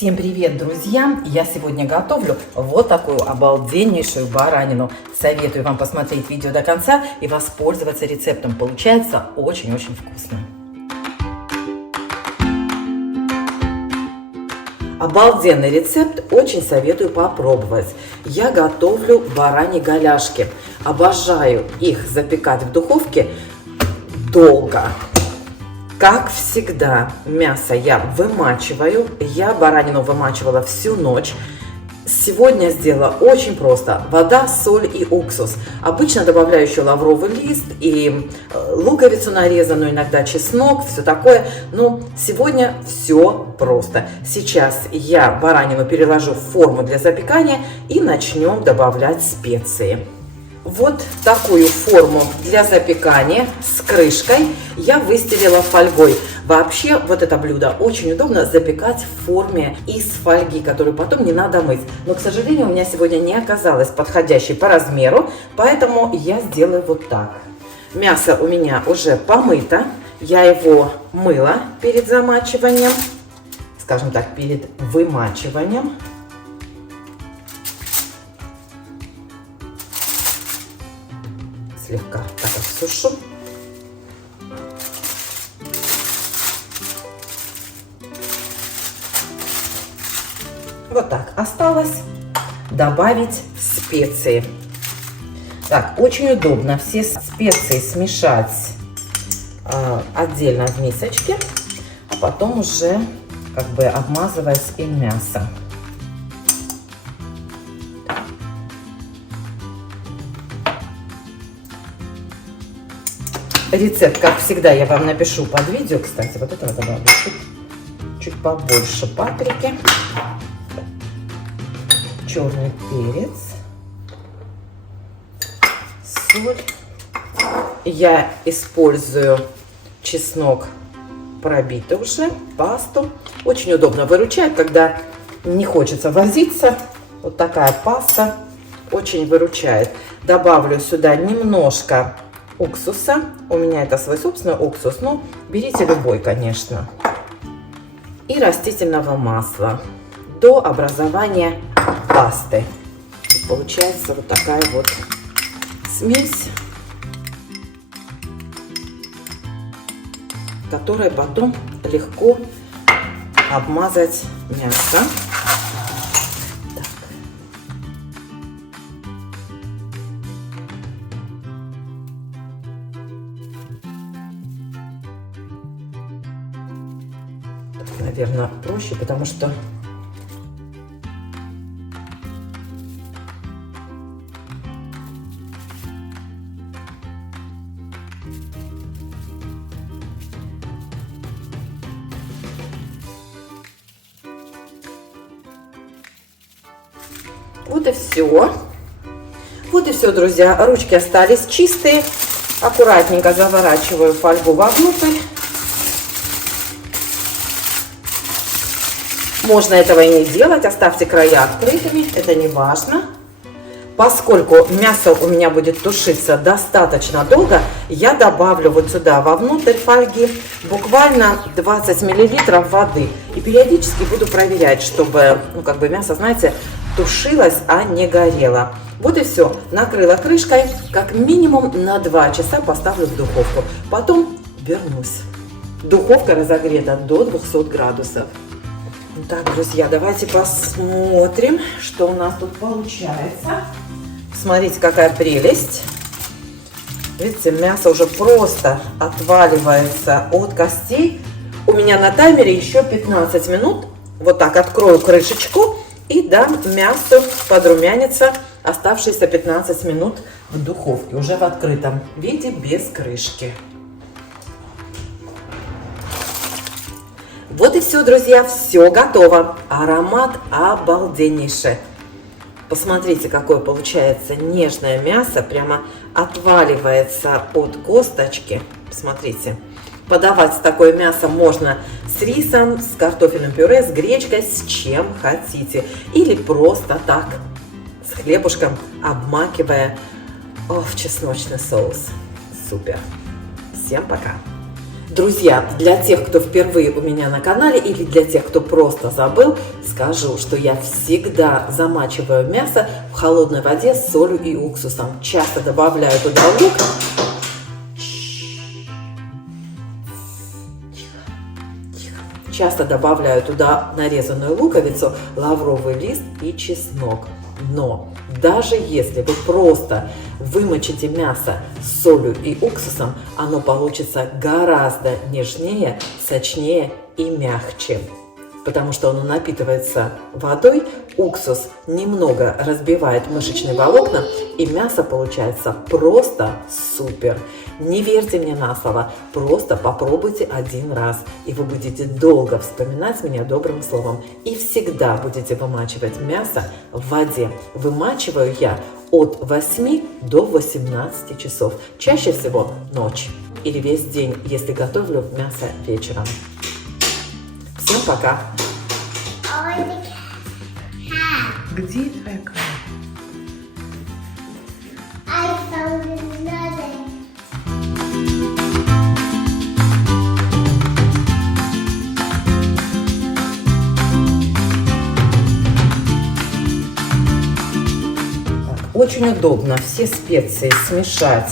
Всем привет, друзья! Я сегодня готовлю вот такую обалденнейшую баранину. Советую вам посмотреть видео до конца и воспользоваться рецептом. Получается очень-очень вкусно. Обалденный рецепт, очень советую попробовать. Я готовлю бараньи голяшки. Обожаю их запекать в духовке долго. Как всегда, мясо я вымачиваю. Я баранину вымачивала всю ночь. Сегодня сделала очень просто. Вода, соль и уксус. Обычно добавляю еще лавровый лист и луковицу нарезанную, иногда чеснок, все такое. Но сегодня все просто. Сейчас я баранину переложу в форму для запекания и начнем добавлять специи. Вот такую форму для запекания с крышкой я выстелила фольгой. Вообще вот это блюдо очень удобно запекать в форме из фольги, которую потом не надо мыть. Но, к сожалению, у меня сегодня не оказалось подходящей по размеру, поэтому я сделаю вот так. Мясо у меня уже помыто, я его мыла перед замачиванием, скажем так, перед вымачиванием. Слегка так обсушу. Вот так. Осталось добавить специи. Так, очень удобно все специи смешать отдельно в мисочке, а потом уже как бы обмазывать им мясо. Рецепт, как всегда, я вам напишу под видео. Кстати, вот этого добавлю чуть побольше паприки, черный перец, соль. Я использую чеснок пробитый уже, пасту. Очень удобно выручает, когда не хочется возиться. Вот такая паста очень выручает. Добавлю сюда немножко уксуса. У меня это свой собственный уксус, но берите любой, конечно. И растительного масла до образования пасты. И получается вот такая вот смесь, которой потом легко обмазать мясо. Наверное, проще, потому что вот и все. Вот и все, друзья. Ручки остались чистые. Аккуратненько заворачиваю фольгу вовнутрь. Можно этого и не делать, оставьте края открытыми, это не важно. Поскольку мясо у меня будет тушиться достаточно долго, я добавлю вот сюда вовнутрь фольги буквально 20 мл воды. И периодически буду проверять, чтобы, мясо, знаете, тушилось, а не горело. Вот и все. Накрыла крышкой, как минимум на 2 часа поставлю в духовку. Потом вернусь. Духовка разогрета до 200 градусов. Так, друзья, давайте посмотрим, что у нас тут получается. Смотрите, какая прелесть. Видите, мясо уже просто отваливается от костей. У меня на таймере еще 15 минут. Вот так открою крышечку и дам мясу подрумяниться оставшиеся 15 минут в духовке, уже в открытом виде, без крышки. Вот и все, друзья, все готово. Аромат обалденнейший. Посмотрите, какое получается нежное мясо, прямо отваливается от косточки. Посмотрите. Подавать такое мясо можно с рисом, с картофельным пюре, с гречкой, с чем хотите. Или просто так, с хлебушком, обмакивая в чесночный соус. Супер. Всем пока. Друзья, для тех, кто впервые у меня на канале или для тех, кто просто забыл, скажу, что я всегда замачиваю мясо в холодной воде с солью и уксусом. Часто добавляю туда лук. Часто добавляю туда нарезанную луковицу, лавровый лист и чеснок. Но даже если вы просто вымочите мясо с солью и уксусом, оно получится гораздо нежнее, сочнее и мягче. Потому что оно напитывается водой, уксус немного разбивает мышечные волокна, и мясо получается просто супер. Не верьте мне на слово, просто попробуйте один раз, и вы будете долго вспоминать меня добрым словом. И всегда будете вымачивать мясо в воде. Вымачиваю я от 8 до 18 часов. Чаще всего ночь или весь день, если готовлю мясо вечером. Всем пока! Где твоя камера? I found another. Очень удобно все специи смешать